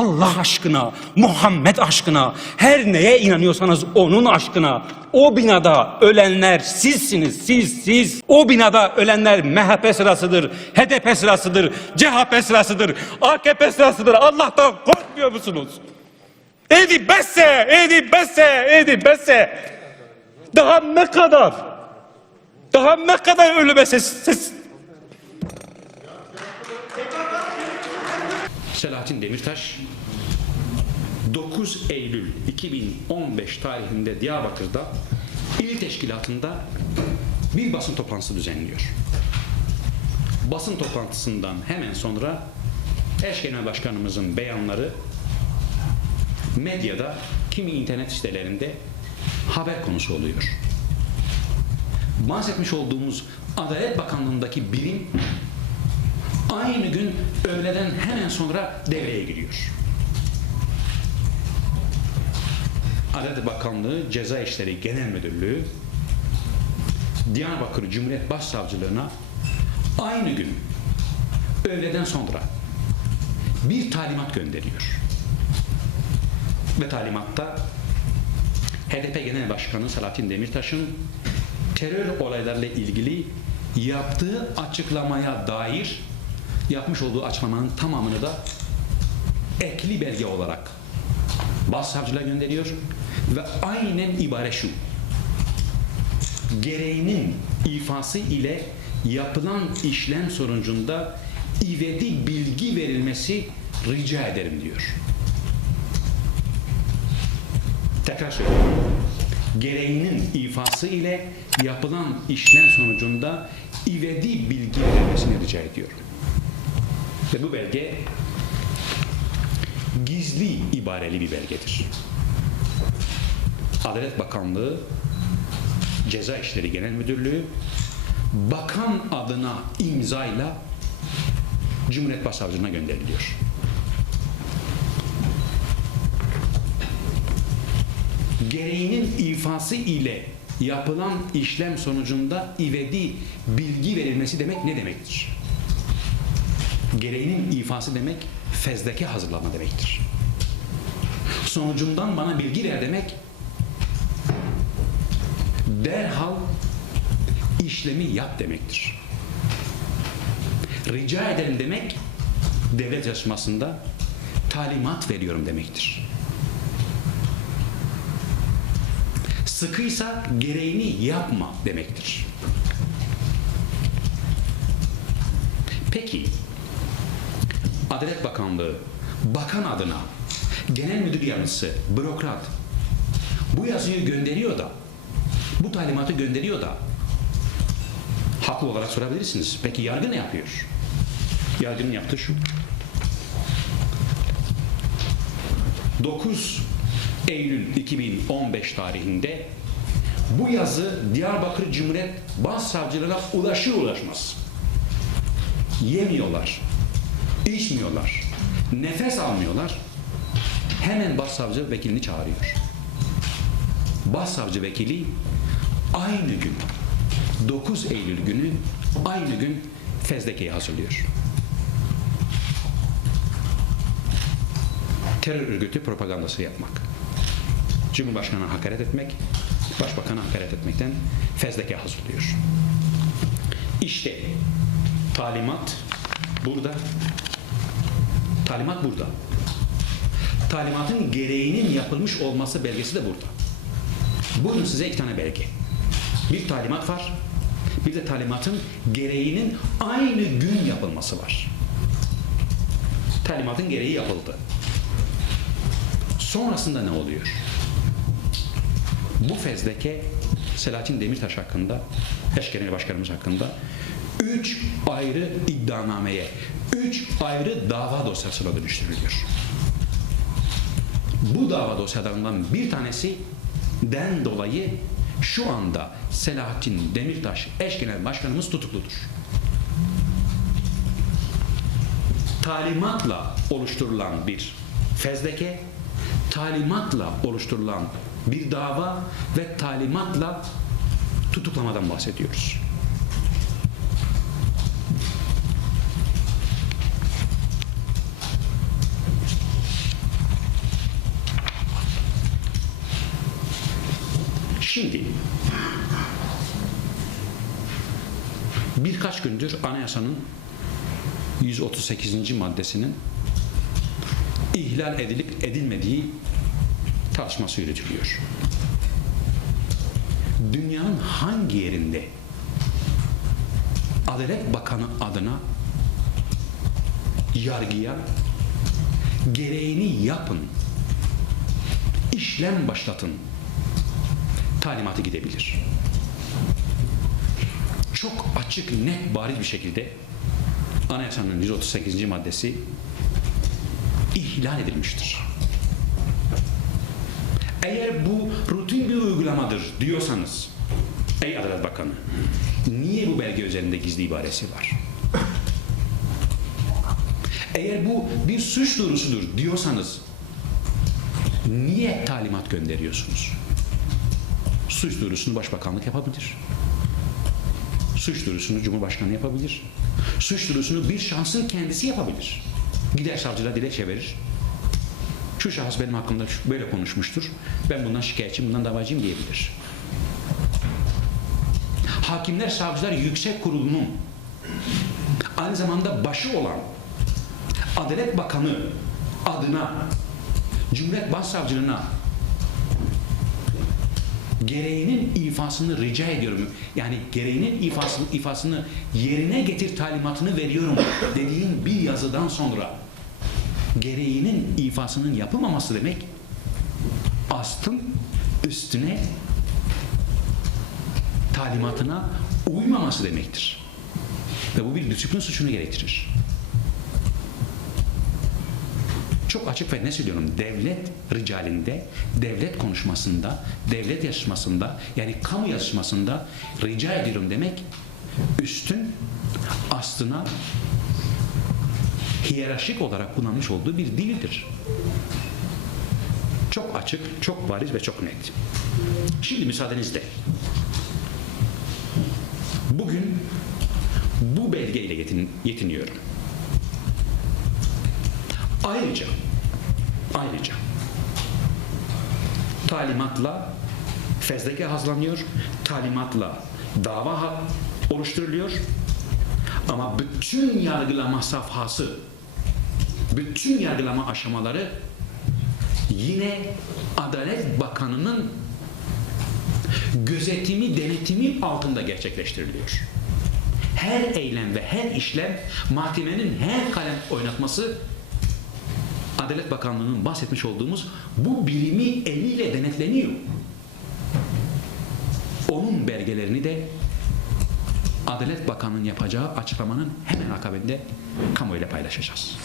Allah aşkına, Muhammed aşkına, her neye inanıyorsanız onun aşkına. O binada ölenler sizsiniz, siz, siz. O binada ölenler MHP sırasıdır, HDP sırasıdır, CHP sırasıdır, AKP sırasıdır. Allah'tan korkmuyor musunuz? Edi besse, edi besse, edi besse. Daha ne kadar? Daha ne kadar ölüme ses, ses, Selahattin Demirtaş 9 Eylül 2015 tarihinde Diyarbakır'da il teşkilatında bir basın toplantısı düzenliyor. Basın toplantısından hemen sonra eş genel başkanımızın beyanları medyada kimi internet sitelerinde haber konusu oluyor. Bahsetmiş olduğumuz Adalet Bakanlığı'ndaki birim aynı gün öğleden hemen sonra devreye giriyor. Adalet Bakanlığı Ceza İşleri Genel Müdürlüğü Diyarbakır Cumhuriyet Başsavcılığına aynı gün öğleden sonra bir talimat gönderiyor. Ve talimatta HDP Genel Başkanı Selahattin Demirtaş'ın terör olaylarıyla ilgili yaptığı açıklamaya dair yapmış olduğu açıklamanın tamamını da ekli belge olarak başsavcılığa gönderiyor ve aynen ibare şu gereğinin ifası ile yapılan işlem sonucunda ivedi bilgi verilmesi rica ederim diyor. Tekrar söylüyorum. Gereğinin ifası ile yapılan işlem sonucunda ivedi bilgi verilmesini rica ediyorum. Ve bu belge gizli ibareli bir belgedir. Adalet Bakanlığı Ceza İşleri Genel Müdürlüğü bakan adına imzayla Cumhuriyet Başsavcılığına gönderiliyor. Gereğinin ifası ile yapılan işlem sonucunda ivedi bilgi verilmesi demek ne demektir? Gereğinin ifası demek fezleke hazırlama demektir. Sonucundan bana bilgi ver demek derhal işlemi yap demektir. Rica ederim demek devlet çalışmasında talimat veriyorum demektir. Sıkıysa gereğini yapma demektir. Peki Adalet Bakanlığı bakan adına genel müdür yardımcısı, bürokrat bu yazıyı gönderiyor da bu talimatı gönderiyor da haklı olarak sorabilirsiniz. Peki yargı ne yapıyor? Yargının yaptığı şu. 9 Eylül 2015 tarihinde bu yazı Diyarbakır Cumhuriyet Başsavcılığına ulaşır ulaşmaz. Yemiyorlar içmiyorlar, nefes almıyorlar. Hemen başsavcı vekilini çağırıyor. Başsavcı vekili aynı gün 9 Eylül günü aynı gün fezlekeyi hazırlıyor. Terör örgütü propagandası yapmak. Cumhurbaşkanına hakaret etmek, başbakana hakaret etmekten fezleke hazırlıyor. İşte talimat burada Talimat burada. Talimatın gereğinin yapılmış olması belgesi de burada. Buyurun size iki tane belge. Bir talimat var. Bir de talimatın gereğinin aynı gün yapılması var. Talimatın gereği yapıldı. Sonrasında ne oluyor? Bu fezleke Selahattin Demirtaş hakkında, eş genel başkanımız hakkında üç ayrı iddianameye, üç ayrı dava dosyasına dönüştürülüyor. Bu dava dosyalarından bir tanesi den dolayı şu anda Selahattin Demirtaş eş genel başkanımız tutukludur. Talimatla oluşturulan bir fezleke, talimatla oluşturulan bir dava ve talimatla tutuklamadan bahsediyoruz. Şimdi birkaç gündür anayasanın 138. maddesinin ihlal edilip edilmediği tartışması yürütülüyor. Dünyanın hangi yerinde Adalet Bakanı adına yargıya gereğini yapın, işlem başlatın talimatı gidebilir. Çok açık, net, bariz bir şekilde anayasanın 138. maddesi ihlal edilmiştir. Eğer bu rutin bir uygulamadır diyorsanız, ey Adalet Bakanı, niye bu belge üzerinde gizli ibaresi var? Eğer bu bir suç duyurusudur diyorsanız, niye talimat gönderiyorsunuz? Suç duyurusunu Başbakanlık yapabilir. Suç duyurusunu Cumhurbaşkanı yapabilir. Suç duyurusunu bir şahsın kendisi yapabilir. Gider savcılar dilekçe verir. Şu şahıs benim hakkımda böyle konuşmuştur. Ben bundan şikayetçiyim, bundan davacıyım diyebilir. Hakimler, Savcılar Yüksek Kurulu'nun aynı zamanda başı olan Adalet Bakanı adına Cumhuriyet Başsavcılığına gereğinin ifasını rica ediyorum. Yani gereğinin ifasını, ifasını yerine getir talimatını veriyorum dediğin bir yazıdan sonra gereğinin ifasının yapılmaması demek astın üstüne talimatına uymaması demektir. Ve bu bir disiplin suçunu gerektirir. Çok açık ve ne söylüyorum? Devlet ricalinde, devlet konuşmasında, devlet yarışmasında, yani kamu yarışmasında rica ediyorum demek üstün aslına hiyerarşik olarak kullanmış olduğu bir dilidir. Çok açık, çok bariz ve çok net. Şimdi müsaadenizle bugün bu belgeyle yetin, yetiniyorum. Ayrıca ayrıca talimatla fezleke hazırlanıyor, talimatla dava oluşturuluyor ama bütün yargılama safhası, bütün yargılama aşamaları yine Adalet Bakanı'nın gözetimi, denetimi altında gerçekleştiriliyor. Her eylem ve her işlem mahkemenin her kalem oynatması Adalet Bakanlığı'nın bahsetmiş olduğumuz bu birimi eliyle denetleniyor. Onun belgelerini de Adalet Bakanı'nın yapacağı açıklamanın hemen akabinde kamuoyuyla paylaşacağız.